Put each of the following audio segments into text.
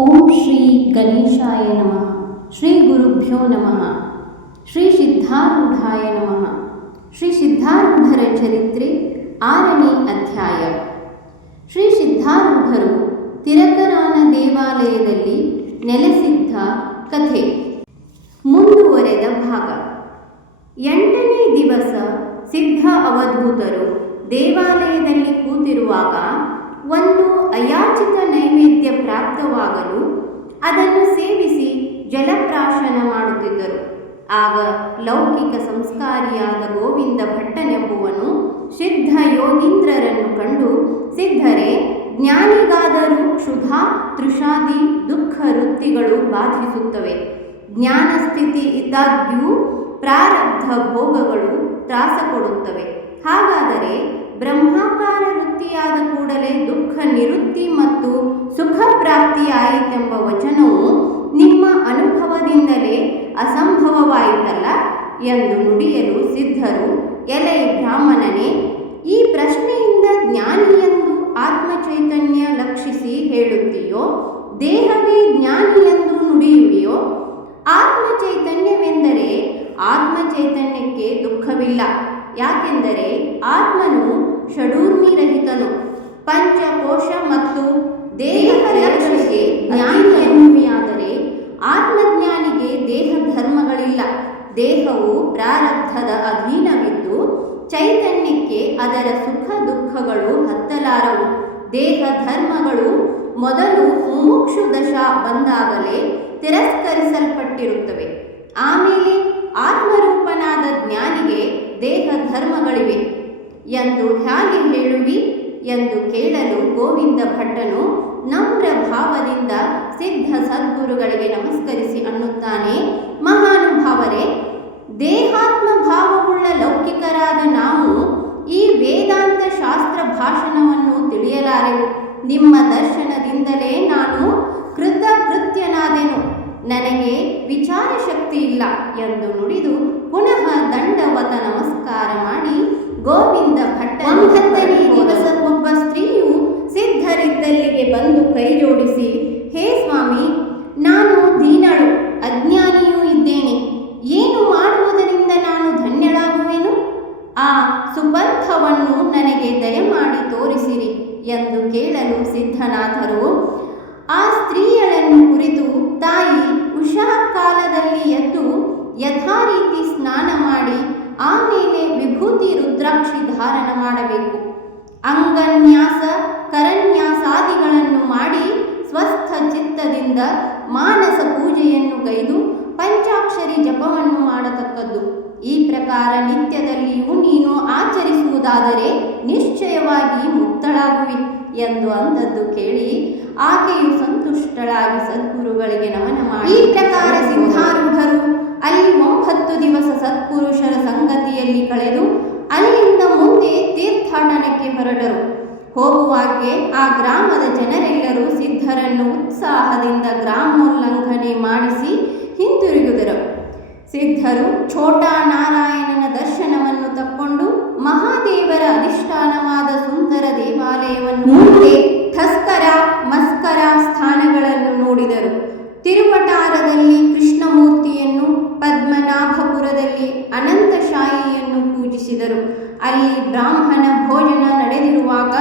ಓಂ ಶ್ರೀ ಗಣೇಶಾಯ ನಮಃ. ಶ್ರೀ ಗುರುಭ್ಯೋ ನಮಃ. ಶ್ರೀ ಸಿದ್ಧಾರೂಢಾಯ ನಮಃ. ಶ್ರೀ ಸಿದ್ಧಾರೂಢರ ಚರಿತ್ರೆ 6ನೇ ಅಧ್ಯಾಯ. ಶ್ರೀ ಸಿದ್ಧಾರೂಢರು ತಿರಕರಾನ ದೇವಾಲಯದಲ್ಲಿ ನೆಲೆಸಿದ್ದ ಕಥೆ ಮುಂದುವರೆದ ಭಾಗ. 8ನೇ ದಿವಸ ಸಿದ್ಧ ಅವಧೂತರು ದೇವಾಲಯದಲ್ಲಿ ಕೂತಿರುವಾಗ ಒಂದು ಅಯಾಚಿತ ನೈವೇದ್ಯ ಪ್ರಾಪ್ತವಾಗಲು ಅದನ್ನು ಸೇವಿಸಿ ಜಲಪ್ರಾಶನ ಮಾಡುತ್ತಿದ್ದರು. ಆಗ ಲೌಕಿಕ ಸಂಸ್ಕಾರಿಯಾದ ಗೋವಿಂದ ಭಟ್ಟನೆಂಬುವನು ಸಿದ್ಧ ಯೋಗೀಂದ್ರರನ್ನು ಕಂಡು, ಸಿದ್ಧರೇ, ಜ್ಞಾನಿಗಾದರೂ ಕ್ಷುಧಾ ತೃಷಾದಿ ದುಃಖ ವೃತ್ತಿಗಳು ಬಾಧಿಸುತ್ತವೆ. ಜ್ಞಾನಸ್ಥಿತಿ ಇದ್ದಾಗ್ಯೂ ಪ್ರಾರಬ್ಧ ಭೋಗಗಳು ತ್ರಾಸ ಕೊಡುತ್ತವೆ. ಹಾಗಾದರೆ ಬ್ರಹ್ಮಾಕಾರ ವೃತ್ತಿಯಾದ ಕೂಡಲೇ ದುಃಖ ನಿವೃತ್ತಿ ಮತ್ತು ಸುಖ ಪ್ರಾಪ್ತಿಯಾಯಿತೆಂಬ ವಚನವು ನಿಮ್ಮ ಅನುಭವದಿಂದಲೇ ಅಸಂಭವವಾಯಿತಲ್ಲ ಎಂದು ನುಡಿಯಲು ಸಿದ್ಧರು, ಎಲೆ ಬ್ರಾಹ್ಮಣನೇ, ಈ ಪ್ರಶ್ನೆಯಿಂದ ಜ್ಞಾನಿಯೆಂದು ಆತ್ಮಚೈತನ್ಯ ಲಕ್ಷಿಸಿ ಹೇಳುತ್ತೀಯೋ, ದೇಹವೇ ಜ್ಞಾನಿಯೆಂದು ನುಡಿಯುವೆಯೋ? ಆತ್ಮಚೈತನ್ಯವೆಂದರೆ ಆತ್ಮಚೈತನ್ಯಕ್ಕೆ ದುಃಖವಿಲ್ಲ. ಯಾಕೆಂದರೆ ಆತ್ಮನು ಷಡೂರ್ಮಿರಹಿತನು. ಪಂಚಕೋಶ ಮತ್ತು ದೇಹರಕ್ಷೆಗೆ ಜ್ಞಾನಿಯಾದರೆ ಆತ್ಮಜ್ಞಾನಿಗೆ ದೇಹ ಧರ್ಮಗಳಿಲ್ಲ. ದೇಹವು ಪ್ರಾರಬ್ಧದ ಅಧೀನವಿದ್ದು ಚೈತನ್ಯಕ್ಕೆ ಅದರ ಸುಖ ದುಃಖಗಳು ಹತ್ತಲಾರವು. ದೇಹ ಧರ್ಮಗಳು ಮೊದಲು ಮುಮುಕ್ಷು ದಶ ಬಂದಾಗಲೇ ತಿರಸ್ಕರಿಸಲ್ಪಟ್ಟಿರುತ್ತವೆ. ಆಮೇಲೆ ಆತ್ಮರೂಪನಾದ ಜ್ಞಾನಿಗೆ ದೇಹ ಧರ್ಮಗಳಿವೆ ಎಂದು ಹೇಗೆ ಹೇಳುವಿ ಎಂದು ಕೇಳಲು ಗೋವಿಂದ ಭಟ್ಟನು ನಮ್ರ ಭಾವದಿಂದ ಸಿದ್ಧ ಸದ್ಗುರುಗಳಿಗೆ ನಮಸ್ಕರಿಸಿ ಅನ್ನುತ್ತಾನೆ, ಮಹಾನುಭಾವರೇ, ದೇಹಾತ್ಮ ಭಾವವುಳ್ಳ ಲೌಕಿಕರಾದ ನಾವು ಈ ವೇದಾಂತ ಶಾಸ್ತ್ರ ಭಾಷಣವನ್ನು ತಿಳಿಯಲಾರೆವು. ನಿಮ್ಮ ದರ್ಶನದಿಂದಲೇ ನಾನು ಕೃತಕೃತ್ಯನಾದೆನು. ನನಗೆ ವಿಚಾರ ಶಕ್ತಿ ಇಲ್ಲ ಎಂದು ನುಡಿದು ಪುನಃ ದಂಡವತ ನಮಸ್ಕಾರ ಮಾಡಿ ಗೋವಿಂದ ಭಟ್ಟ 9ನೇ ದಿವಸ ಒಬ್ಬ ಸ್ತ್ರೀಯು ಸಿದ್ಧರಿದ್ದಲ್ಲಿಗೆ ಬಂದು ಕೈ ಜೋಡಿಸಿ, ಹೇ ಸ್ವಾಮಿ, ನಾನು ದೀನಳು, ಅಜ್ಞಾನಿಯೂ ಇದ್ದೇನೆ. ಏನು ಮಾಡುವುದರಿಂದ ನಾನು ಧನ್ಯಳಾಗುವೆನು? ಆ ಸುಪಂಥವನ್ನು ನನಗೆ ದಯಮಾಡಿ ತೋರಿಸಿರಿ ಎಂದು ಕೇಳಲು ಸಿದ್ಧನಾಥರು ಆ ಸ್ತ್ರೀಯಳನ್ನು ಕುರಿತು, ತಾಯಿ, ಉಷಾ ಕಾಲದಲ್ಲಿ ಎದ್ದು ಯಥಾರೀತಿ ಸ್ನಾನ ಮಾಡಿ ಆಮೇಲೆ ವಿಭೂತಿ ರುದ್ರಾಕ್ಷಿ ಧಾರಣ ಮಾಡಬೇಕು. ಅಂಗನ್ಯಾಸ ಕರನ್ಯಾಸಾದಿಗಳನ್ನು ಮಾಡಿ ಸ್ವಸ್ಥ ಚಿತ್ತದಿಂದ ಮಾನಸ ಪೂಜೆಯನ್ನು ಗೈದು ಪಂಚಾಕ್ಷರಿ ಜಪವನ್ನು ಮಾಡತಕ್ಕದ್ದು. ಈ ಪ್ರಕಾರ ನಿತ್ಯದಲ್ಲಿಯೂ ನೀನು ಆಚರಿಸುವುದಾದರೆ ನಿಶ್ಚಯವಾಗಿ ಮುಕ್ತಳಾಗುವಿ ಎಂದು ಅಂದದ್ದು ಕೇಳಿ ಆಕೆಯು ಸಂತುಷ್ಟಳಾಗಿ ಸದ್ಗುರುಗಳಿಗೆ ನಮನ ಮಾಡಿ, ಈ ಪ್ರಕಾರ ಸಿದ್ಧಾರೂಢರು ಅಲ್ಲಿ 9 ದಿವಸ ಸತ್ಪುರುಷರ ಸಂಗತಿಯಲ್ಲಿ ಕಳೆದು ಅಲ್ಲಿಂದ ಮುಂದೆ ತೀರ್ಥಾಟನಕ್ಕೆ ಹೊರಟರು. ಹೋಗುವಾಗೆ ಆ ಗ್ರಾಮದ ಜನರೆಲ್ಲರೂ ಸಿದ್ಧರನ್ನು ಉತ್ಸಾಹದಿಂದ ಗ್ರಾಮೋಲ್ಲಂಘನೆ ಮಾಡಿಸಿ ಹಿಂತಿರುಗಿದರು. ಸಿದ್ಧರು ಛೋಟಾ ನಾರಾಯಣನ ದರ್ಶನವನ್ನು ತಕ್ಕೊಂಡು ಮಹಾದೇವರ ಅಧಿಷ್ಠಾನವಾದ ಸುಂದರ ದೇವಾಲಯವನ್ನು ಮುಂದೆ ಠಸ್ಕರ ಮಸ್ಕರ ಸ್ಥಾನಗಳನ್ನು ನೋಡಿದರು. ತಿರುವಟಾರದಲ್ಲಿ ಕೃಷ್ಣಮೂರ್ತಿಯನ್ನು, ಪದ್ಮನಾಭಪುರದಲ್ಲಿ ಅನಂತಶಾಯಿಯನ್ನು ಪೂಜಿಸಿದರು. ಅಲ್ಲಿ ಬ್ರಾಹ್ಮಣ ಭೋಜನ ನಡೆದಿರುವಾಗ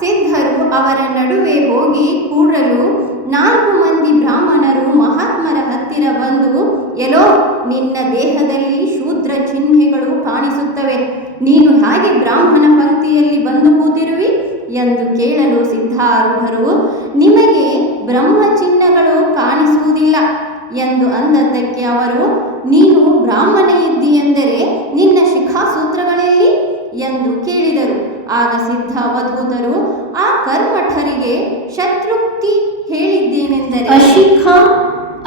ಸಿದ್ಧರು ಅವರ ನಡುವೆ ಹೋಗಿ ಕೂಡಲು 4 ಮಂದಿ ಬ್ರಾಹ್ಮಣರು ಮಹಾತ್ಮರ ಹತ್ತಿರ ಬಂದು, ಎಲ್ಲೋ, ನಿನ್ನ ದೇಹದಲ್ಲಿ ಶೂದ್ರ ಚಿಹ್ನೆಗಳು ಕಾಣಿಸುತ್ತವೆ. ನೀನು ಹಾಗೆ ಬ್ರಾಹ್ಮಣ ಪಂಕ್ತಿಯಲ್ಲಿ ಬಂದು ಕೂತಿರುವಿ ಎಂದು ಕೇಳಲು ಸಿದ್ಧಾರೂಢರು, ನಿಮಗೆ ಬ್ರಹ್ಮ ಚಿಹ್ನೆಗಳು ಕಾಣಿಸುವುದಿಲ್ಲ ಎಂದು ಅಂದದ್ದಕ್ಕೆ ಅವರು, ನೀನು ಬ್ರಾಹ್ಮಣ ಇದ್ದೀಯೆಂದರೆ ನಿನ್ನ ಶಿಖಾಸೂತ್ರಗಳಲ್ಲಿ ಎಂದು ಕೇಳಿದರು. ಆಗ ಸಿದ್ಧ ಅವಧೂತರು ಆ ಕರ್ಮಠರಿಗೆ ಶತ್ರುಕ್ತಿ ಹೇಳಿದ್ದೇನೆಂದರೆ, ಅಶಿಖ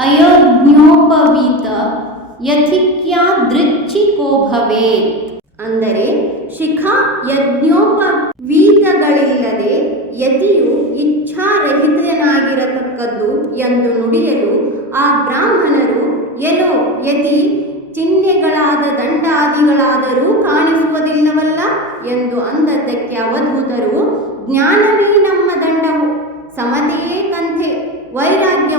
ಅಯಜ್ಞೋಪವೀತ ಯಥಿಕ್ಯಾದೃಚ್ಛಿಕೋ ಭವೇತ್, ಅಂದರೆ ಶಿಖಾ ಯಜ್ಞೋಪವೀತಗಳಿಲ್ಲದೆ ಯತಿಯು ಇಚ್ಛಾರಹಿತನಾಗಿರತಕ್ಕದ್ದು ಎಂದು ನುಡಿಯಲು ಆ ಬ್ರಾಹ್ಮಣರು, ಎಲ್ಲೋ, ಯತಿ ಚಿಹ್ನೆಗಳಾದ ದಂಡಾದಿಗಳಾದರೂ ಕಾಣಿಸುವುದಿಲ್ಲವಲ್ಲ ಎಂದು ಅಂದದ್ದಕ್ಕೆ ಅವಧೂತರು, ಜ್ಞಾನವೇ ನಮ್ಮ ದಂಡವು, ಸಮತೆಯೇ ಕಂಥೆ, ವೈರಾಗ್ಯ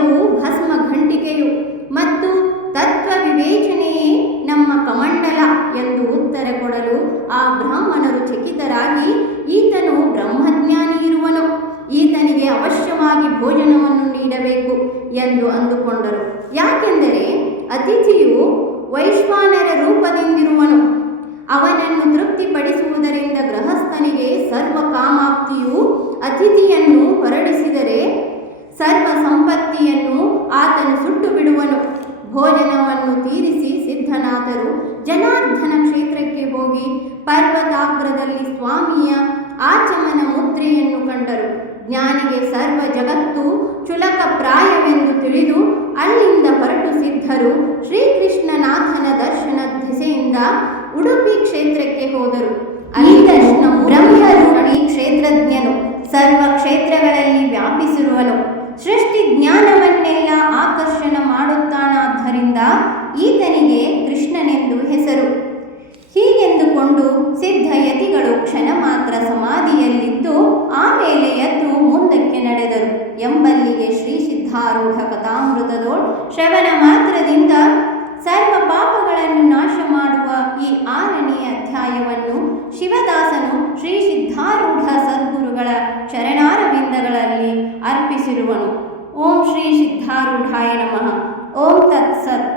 ಬಯಕೆಯು ಮತ್ತು ತತ್ವ ವಿವೇಚನೆಯೇ ನಮ್ಮ ಕಮಂಡಲ ಎಂದು ಉತ್ತರ ಕೊಡಲು ಆ ಬ್ರಾಹ್ಮಣರು ಚಕಿತರಾಗಿ, ಈತನು ಬ್ರಹ್ಮಜ್ಞಾನಿ ಇರುವನು, ಈತನಿಗೆ ಅವಶ್ಯವಾಗಿ ಭೋಜನವನ್ನು ನೀಡಬೇಕು ಎಂದು ಅಂದುಕೊಂಡರು. ಯಾಕೆಂದರೆ ಅತಿಥಿಯು ವೈಶ್ವಾನರ ರೂಪದಿಂದಿರುವನು. ಅವನನ್ನು ತೃಪ್ತಿಪಡಿಸುವುದರಿಂದ ಗೃಹಸ್ಥನಿಗೆ ಸರ್ವ ಕಾಮಾಪ್ತಿಯು, ಅತಿಥಿಯನ್ನು ಹೊರಡಿಸಿದರೆ ಸರ್ವ ಸಂಪತ್ತಿಯನ್ನು ಆತನು ಸುಟ್ಟು ಬಿಡುವನು. ಭೋಜನವನ್ನು ತೀರಿಸಿ ಸಿದ್ಧನಾಥರು ಜನಾರ್ದನ ಕ್ಷೇತ್ರಕ್ಕೆ ಹೋಗಿ ಪರ್ವತಾಗ್ರದಲ್ಲಿ ಸ್ವಾಮಿಯ ಆಚಮನ ಮುದ್ರೆಯನ್ನು ಕಂಡರು. ಜ್ಞಾನಿಗೆ ಸರ್ವ ಜಗತ್ತು ಚುಲಕ ಪ್ರಾಯವೆಂದು ತಿಳಿದು ಅಲ್ಲಿಂದ ಹೊರಟು ಸಿದ್ಧರು ಶ್ರೀಕೃಷ್ಣನಾಥನ ದರ್ಶನ ದಿಸೆಯಿಂದ ಉಡುಪಿ ಕ್ಷೇತ್ರಕ್ಕೆ ಹೋದರು. ಈತನು ಬ್ರಹ್ಮರೂಪಿ ಕ್ಷೇತ್ರಜ್ಞನು, ಸರ್ವ ಕ್ಷೇತ್ರಗಳಲ್ಲಿ ವ್ಯಾಪಿಸಿರುವನು, ಸೃಷ್ಟಿ ಜ್ಞಾನವನ್ನೆಲ್ಲ ಆಕರ್ಷಣ ಮಾಡುತ್ತಾನಾದ್ದರಿಂದ ಈತನಿಗೆ ಕೃಷ್ಣನೆಂದು ಹೆಸರು. ಹೀಗೆಂದುಕೊಂಡು ಸಿದ್ಧಯತಿಗಳು ಕ್ಷಣ ಮಾತ್ರ ಸಮಾಧಿಯಲ್ಲಿದ್ದು ಆಮೇಲೆ ಎದ್ದು ಮುಂದಕ್ಕೆ ನಡೆದರು. ಎಂಬಲ್ಲಿಗೆ ಶ್ರೀ ಸಿದ್ಧಾರೂಢ ಕಥಾಮೃತದೋಳ್ ಶ್ರವಣ ಮಾತ್ರದಿಂದ ಸರ್ವ ಪಾಪಗಳನ್ನು ನಾಶ ಮಾಡುವ ಈ 6ನೇ ಅಧ್ಯಾಯವನ್ನು ಶಿವದಾಸನು ಶ್ರೀ ಸಿದ್ಧಾರೂಢ ಸದ್ಗುರುಗಳ ಚರಣಾರವಿಂದಗಳಲ್ಲಿ ಅರ್ಪಿಸಿರುವನು. ಓಂ ಶ್ರೀ ಸಿದ್ಧಾರೂಢಾಯ ನಮಃ. ಓಂ ತತ್ಸತ್.